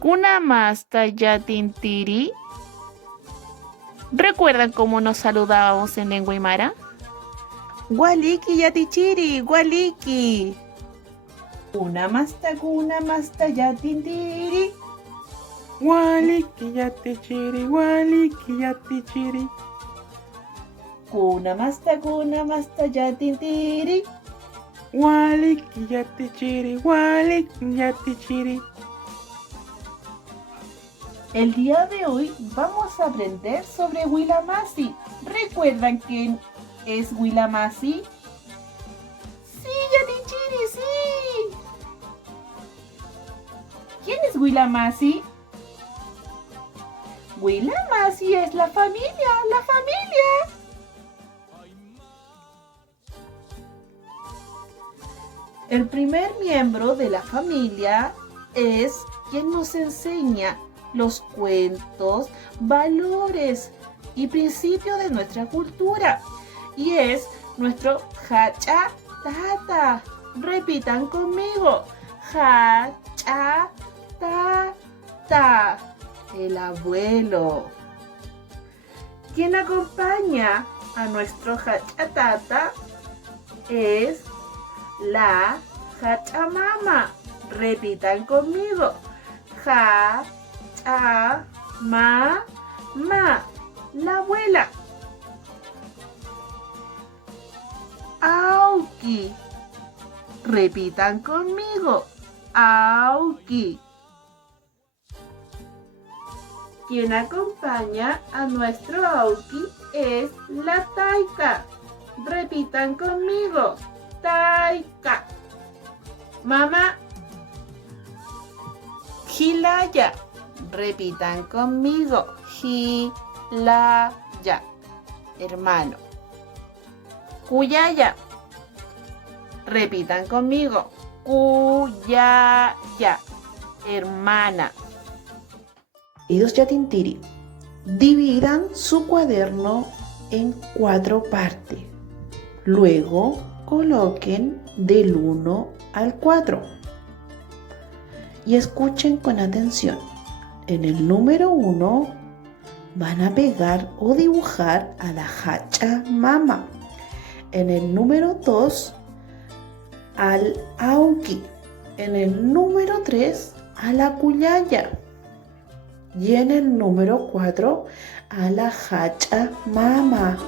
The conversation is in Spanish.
Kuna masta yatintiri. ¿Recuerdan cómo nos saludábamos en lengua aymara? Waliki yatichiri, waliki. Kuna masta yatintiri. Waliki yatichiri, waliki yatichiri. Kuna masta yatintiri. Waliki yatichiri, waliki yatichiri. El día de hoy vamos a aprender sobre Willamasi. ¿Recuerdan quién es Willamasi? Sí, Yatichiri, sí. ¿Quién es Willamasi? Willamasi es la familia, la familia. El primer miembro de la familia es quien nos enseña los cuentos, valores y principios de nuestra cultura. Y es nuestro Hacha Tata. Repitan conmigo. Hacha Tata. El abuelo. Quien acompaña a nuestro Hacha Tata es la Hachamama. Repitan conmigo. Ma, la abuela. Auki. Repitan conmigo. Auki. Quien acompaña a nuestro Auki es la Taika. Repitan conmigo. Taika. Mamá. Hilaya. Repitan conmigo. Hilaya. Hermano. Kuyaya. Repitan conmigo. Kuyaya. Hermana. Queridos Yatintiri, dividan su cuaderno en 4 partes. Luego coloquen del 1 al 4 y escuchen con atención. En el número 1 van a pegar o dibujar a la Hachamama. En el número 2 al Auki. En el número 3 a la Kuyaya. Y en el número 4 a la Hachamama.